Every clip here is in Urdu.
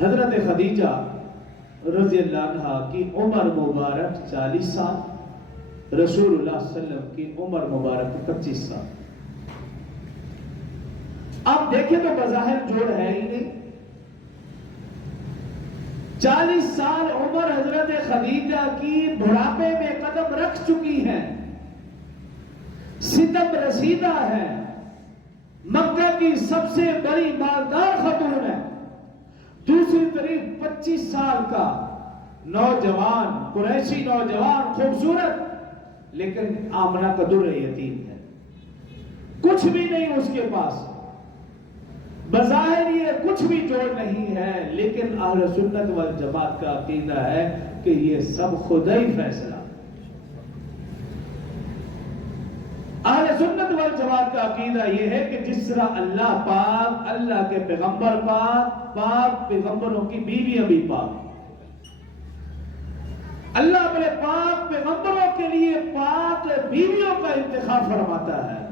حضرت خدیجہ رضی اللہ عنہ کی عمر مبارک 40 سال، رسول اللہ صلی اللہ علیہ وسلم کی عمر مبارک 25 سال۔ آپ دیکھیں تو بظاہر جوڑ ہے ہی نہیں۔ 40 سال عمر حضرت خدیجہ کی بڑھاپے میں قدم رکھ چکی ہیں، ستم رسیدہ ہے، مکہ کی سب سے بڑی مالدار خاتون ہے، دوسری طرف 25 سال کا نوجوان، قریشی نوجوان، خوبصورت، لیکن آمنہ کا در یتیم ہے، کچھ بھی نہیں اس کے پاس، بظاہر یہ کچھ بھی جوڑ نہیں ہے، لیکن اہل سنت والجماعت کا عقیدہ ہے کہ یہ سب خدا ہی فیصلہ۔ اہل سنت والجماعت کا عقیدہ یہ ہے کہ جس طرح اللہ پاک، اللہ کے پیغمبر پاک، پاک پیغمبروں کی بیویاں بھی پاک، اللہ اپنے پاک پیغمبروں کے لیے پاک بیویوں کا انتخاب فرماتا ہے۔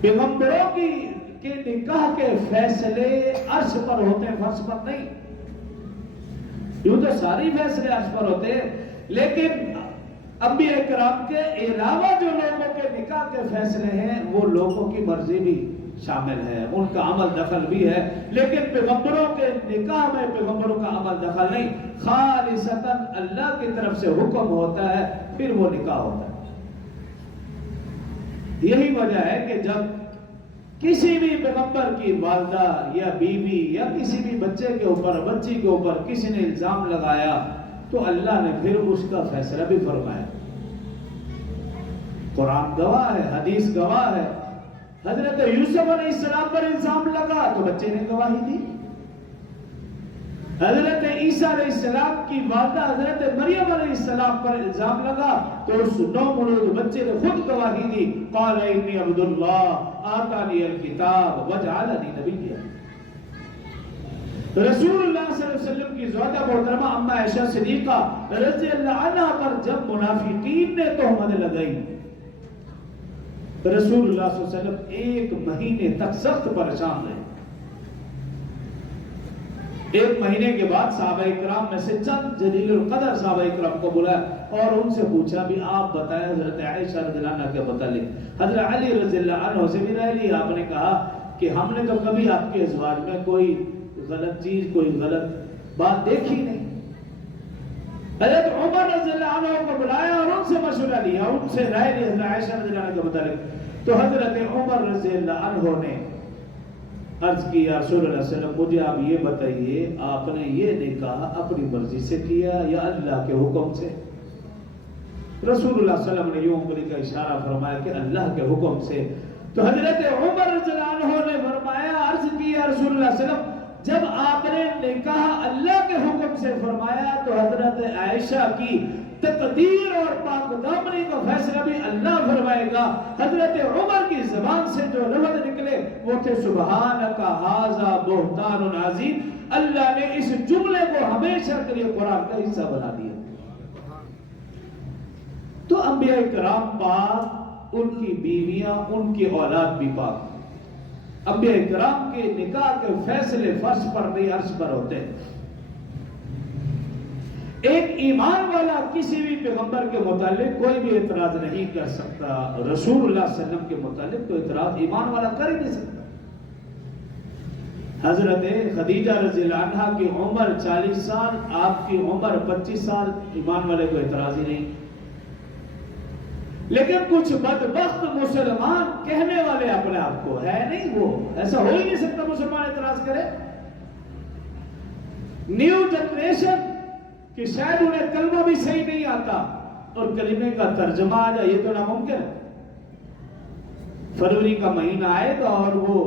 پیغمبروں کے نکاح کے فیصلے عرش پر ہوتے ہیں، فرش پر نہیں۔ یوں تو ساری فیصلے عرش پر ہوتے ہیں، لیکن انبیاء کرام کے علاوہ جو لوگوں کے نکاح کے فیصلے ہیں وہ لوگوں کی مرضی بھی شامل ہے، ان کا عمل دخل بھی ہے، لیکن پیغمبروں کے نکاح میں پیغمبروں کا عمل دخل نہیں، خالصتاً اللہ کی طرف سے حکم ہوتا ہے، پھر وہ نکاح ہوتا ہے۔ یہی وجہ ہے کہ جب کسی بھی پیغمبر کی والدہ یا بیوی یا کسی بھی بچے کے اوپر، بچی کے اوپر کسی نے الزام لگایا تو اللہ نے پھر اس کا فیصلہ بھی فرمایا۔ قرآن گواہ ہے، حدیث گواہ ہے، حضرت یوسف علیہ السلام پر الزام لگا تو بچے نے گواہی دی، حضرت عیسیٰ علیہ السلام کی والدہ حضرت مریم علیہ السلام پر الزام لگا تو اس نومولود بچے نے خود گواہی دی، قال انی عبد اللہ آتانی الکتاب وجعلنی نبیا۔ رسول اللہ صلی اللہ علیہ وسلم کی زوجہ محترمہ اما عائشہ صدیقہ رضی اللہ عنہ پر جب منافقین نے تہمت لگائی، رسول اللہ صلی اللہ علیہ وسلم 1 مہینے تک سخت پریشان رہے۔ 1 مہینے کے بعد صحابہ اکرام میں سے چند جلیل القدر صحابہ اکرام کو بلایا اور ان سے پوچھا بھی آپ بتائیں حضرت عائشہ رضی اللہ عنہ کے متعلق، حضرت علی رضی اللہ عنہ سے بھی رائے لی۔ آپ نے کہا کہ ہم نے تو کبھی آپ کے ازواج میں کوئی غلط چیز، کوئی غلط بات دیکھی نہیں۔ حضرت عمر رضی اللہ عنہ کو بلایا اور ان سے مشورہ لیا، ان سے رائے لی حضرت عائشہ رضی اللہ عنہ کے متعلق، تو حضرت عمر رضی اللہ عنہ نے عرض کی یا رسول اللہ صلی اللہ علیہ وسلم مجھے آپ یہ بتائیے آپ نے یہ نکاح اپنی مرضی سے کیا یا اللہ کے حکم سے؟ رسول اللہ صلی اللہ علیہ وسلم نے یوں انگلی کا اشارہ فرمایا کہ اللہ کے حکم سے۔ تو حضرت عمر رضی اللہ عنہ نے فرمایا، عرض کی یا رسول اللہ صلی اللہ علیہ وسلم جب آپ نے نکاح اللہ کے حکم سے فرمایا تو حضرت عائشہ کی تقدیر اور پاک دامنی کا فیصلہ بھی اللہ فرمائے گا۔ حضرت عمر کی زبان سے جو لفظ نکلے وہ تھے سبحانک ھذا بہتان عظیم۔ اللہ نے اس جملے کو ہمیشہ کے لیے قرآن کا حصہ بنا دیا۔ تو انبیاء کرام پاک، ان کی بیویاں، ان کی اولاد بھی پاک۔ انبیاء کرام کے نکاح کے فیصلے فرش پر نہیں عرش پر ہوتے ہیں۔ ایک ایمان والا کسی بھی پیغمبر کے متعلق کوئی بھی اعتراض نہیں کر سکتا، رسول اللہ صلی اللہ علیہ وسلم کے متعلق تو اعتراض ایمان والا کر ہی نہیں سکتا۔ حضرت خدیجہ رضی اللہ عنہ کی عمر 40 سال، آپ کی عمر 25 سال، ایمان والے کو اعتراض ہی نہیں۔ لیکن کچھ بدبخت مسلمان کہنے والے اپنے آپ کو ہے نہیں، وہ ایسا ہو ہی نہیں سکتا مسلمان اعتراض کرے۔ نیو جنریشن کہ شاید انہیں کلمہ بھی صحیح نہیں آتا اور کلمے کا ترجمہ آ جائے، یہ تو ناممکن ہے۔ فروری کا مہینہ آئے گا اور وہ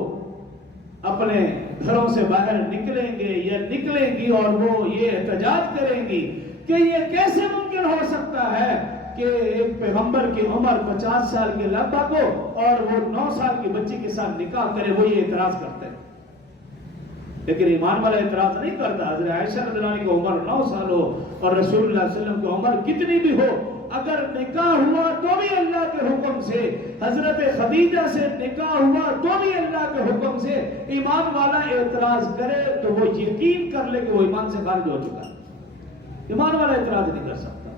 اپنے گھروں سے باہر نکلیں گے یا نکلیں گی اور وہ یہ احتجاج کریں گی کہ یہ کیسے ممکن ہو سکتا ہے کہ ایک پیغمبر کی عمر 50 سال کے لگ بھگ ہو اور وہ 9 سال کی بچی کے ساتھ نکاح کرے، وہ یہ اعتراض کرتے ہیں۔ لیکن ایمان والا اعتراض نہیں کرتا۔ حضرت عائشہ رضی اللہ عنہ کی عمر 9 سال ہو اور رسول اللہ صلی اللہ علیہ وسلم کی عمر کتنی بھی ہو، اگر نکاح ہوا تو بھی اللہ کے حکم سے، حضرت خدیجہ سے نکاح ہوا تو بھی اللہ کے حکم سے، ایمان والا اعتراض کرے تو وہ یقین کر لے کہ وہ ایمان سے خارج ہو چکا ہے، ایمان والا اعتراض نہیں کر سکتا۔